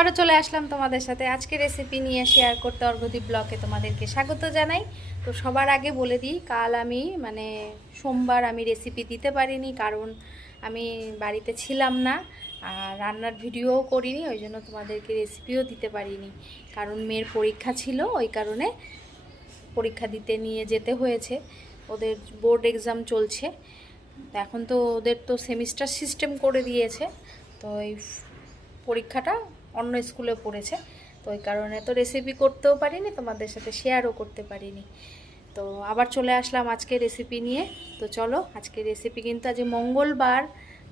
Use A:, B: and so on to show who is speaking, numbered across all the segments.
A: আবারও চলে আসলাম তোমাদের সাথে। আজকে রেসিপি নিয়ে শেয়ার করতে অর্ঘদীপ ব্লকে তোমাদেরকে স্বাগত জানাই। তো সবার আগে বলে দিই, কাল আমি মানে সোমবার আমি রেসিপি দিতে পারিনি, কারণ আমি বাড়িতে ছিলাম না, আর রান্নার ভিডিওও করিনি, ওই জন্য তোমাদেরকে রেসিপিও দিতে পারিনি। কারণ মেয়ের পরীক্ষা ছিল, ওই কারণে পরীক্ষা দিতে নিয়ে যেতে হয়েছে। ওদের বোর্ড এক্সাম চলছে। এখন তো ওদের তো সেমিস্টার সিস্টেম করে দিয়েছে, তো এই পরীক্ষাটা অন্য স্কুলে পড়েছে। তো ওই কারণে তো রেসিপি করতেও পারিনি, তোমাদের সাথে শেয়ারও করতে পারিনি। তো আবার চলে আসলাম আজকে রেসিপি নিয়ে। তো চলো আজকে রেসিপি কিন্তু আজ মঙ্গলবার,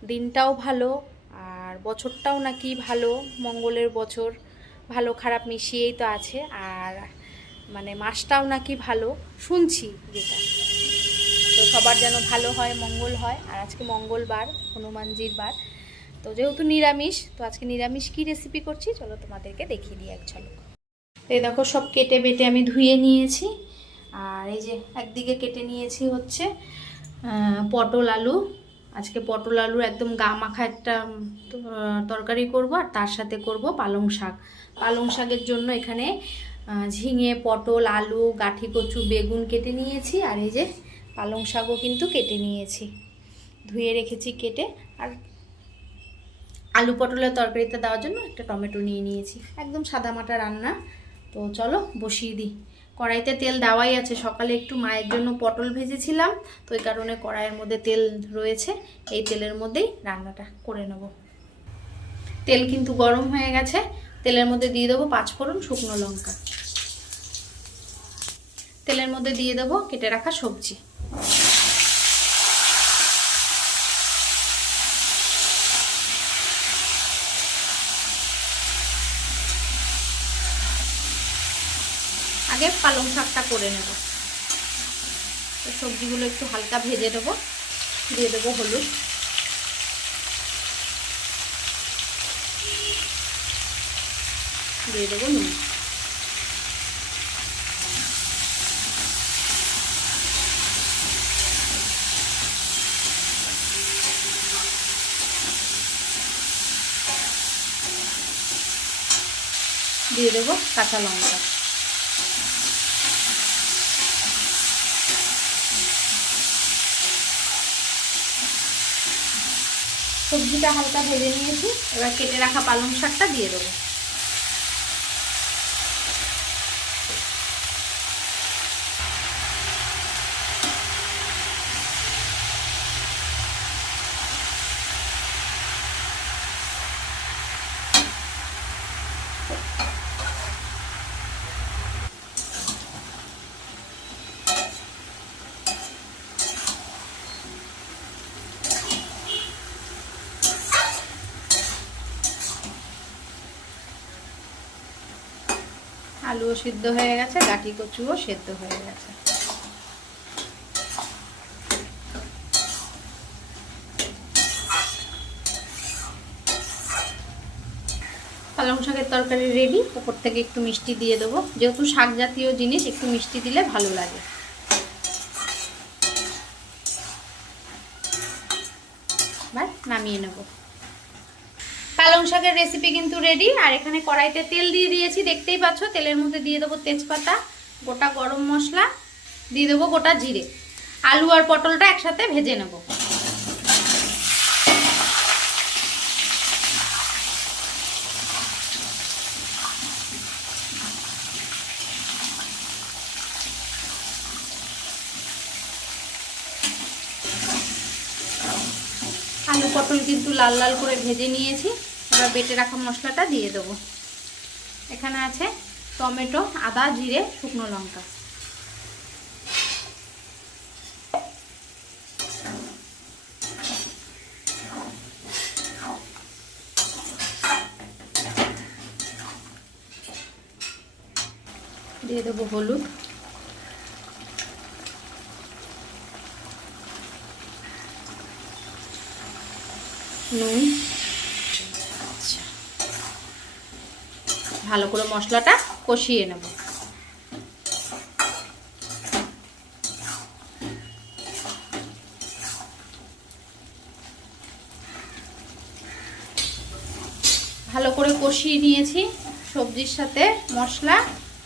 A: দিনটাও ভালো আর বছরটাও নাকি ভালো, মঙ্গলের বছর। ভালো খারাপ মিশিয়েই তো আছে আর মানে মাসটাও নাকি ভালো, শুনছি যেটা। তো সবার যেন ভালো হয়, মঙ্গল হয়। আর আজকে মঙ্গলবার, হনুমানজির বার। তো যেহেতু নিরামিষ, তো আজকে নিরামিষ কি রেসিপি করছি? চলো তোমাদেরকে দেখিয়ে দিই এক ঝলক। এই দেখো সব কেটে বেটে আমি ধুয়ে নিয়েছি। আর এই যে একদিকে কেটে নিয়েছি হচ্ছে পটল আলু। আজকে পটল আলুর একদম গা মাখা একটা তরকারি করব আর তার সাথে করব পালং শাক। পালং শাকের জন্য এখানে ঝিঙে, পটল, আলু, গাঠি, কচু, বেগুন কেটে নিয়েছি। আর এই যে পালং শাকও কিন্তু কেটে নিয়েছি। ধুয়ে রেখেছি কেটে। আর আলু পটলের তরকারিতে দেওয়ার জন্য একটা টমেটো নিয়ে নিয়েছি। একদম সাদামাটা রান্না। তো চলো বসিয়ে দিই। কড়াইতে তেল দেওয়াই আছে। সকালে একটু মায়ের জন্য পটল ভেজেছিলাম। তো ওই কারণে কড়াইয়ের মধ্যে তেল রয়েছে। এই তেলের মধ্যেই রান্নাটা করে নেব। তেল কিন্তু গরম হয়ে গেছে। তেলের মধ্যে দিয়ে দেবো পাঁচফোড়ন শুকনো লঙ্কা। তেলের মধ্যে দিয়ে দেবো কেটে রাখা সবজি। আগে পালং শাকটা করে নেব। সবজিগুলো একটু হালকা ভেজে দেবো দিয়ে দেবো হলুদ। দিয়ে দেবো নুন। দিয়ে দেবো কাঁচা লঙ্কা। সবজিটা হালকা ভেজে নিয়েছি। এবার কেটে রাখা পালং শাকটা দিয়ে দেবো। আলুও সিদ্ধ হয়ে গেছে, গাটি কচুও সেদ্ধ হয়ে গেছে। পালং শাকের তরকারি রেডি ওপর থেকে একটু মিষ্টি দিয়ে দেবো। যেহেতু শাক জাতীয় জিনিস, একটু মিষ্টি দিলে ভালো লাগে। নামিয়ে নেব। পালং শাকের রেসিপি কিন্তু রেডি আর এখানে কড়াইতে তেল দিয়ে দিয়েছি। দেখতেই পাচ্ছ, তেলের মধ্যে দিয়ে দেবো তেজপাতা, গোটা গরম মশলা, দিয়ে দেবো গোটা জিরে। আলু আর পটলটা একসাথে ভেজে নেব। আলু পটল কিন্তু লাল লাল করে ভেজে নিয়েছি। এবার বেটে রাখা মশলাটা দিয়ে দেবো। এখানে আছে টমেটো, আদা, জিরে, শুকনো লঙ্কা। দিয়ে দেবো হলুদ। নুন। ভালো করে মশলাটা কষিয়ে নেব। ভালো করে কষিয়ে নিয়েছি। সবজির সাথে মশলা,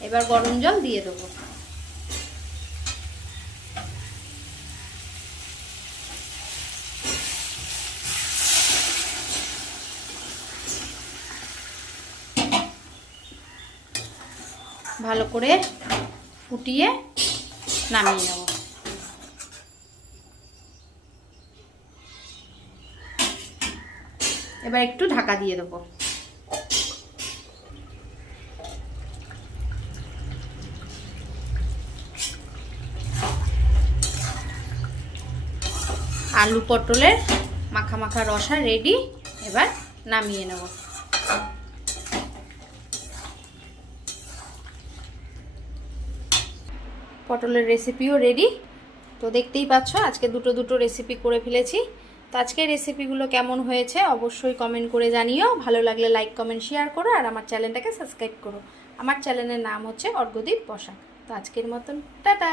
A: এবার গরম জল দিয়ে দেবো। ভালো করে ফুটিয়ে নামিয়ে নেব। এবার একটু ঢাকা দিয়ে দেবো। আলু পটলের মাখা মাখা রসা রেডি এবার নামিয়ে নেব। পটলের রেসিপিও রেডি তো দেখতেই পাচ্ছ, আজকে দুটো দুটো রেসিপি করে ফেলেছি। তো আজকের রেসিপিগুলো কেমন হয়েছে অবশ্যই কমেন্ট করে জানিও। ভালো লাগলে লাইক কমেন্ট শেয়ার করো আর আমার চ্যানেলটাকে সাবস্ক্রাইব করো। আমার চ্যানেলের নাম হচ্ছে অর্ঘদীপ বসা তো আজকের মতন, টাটা!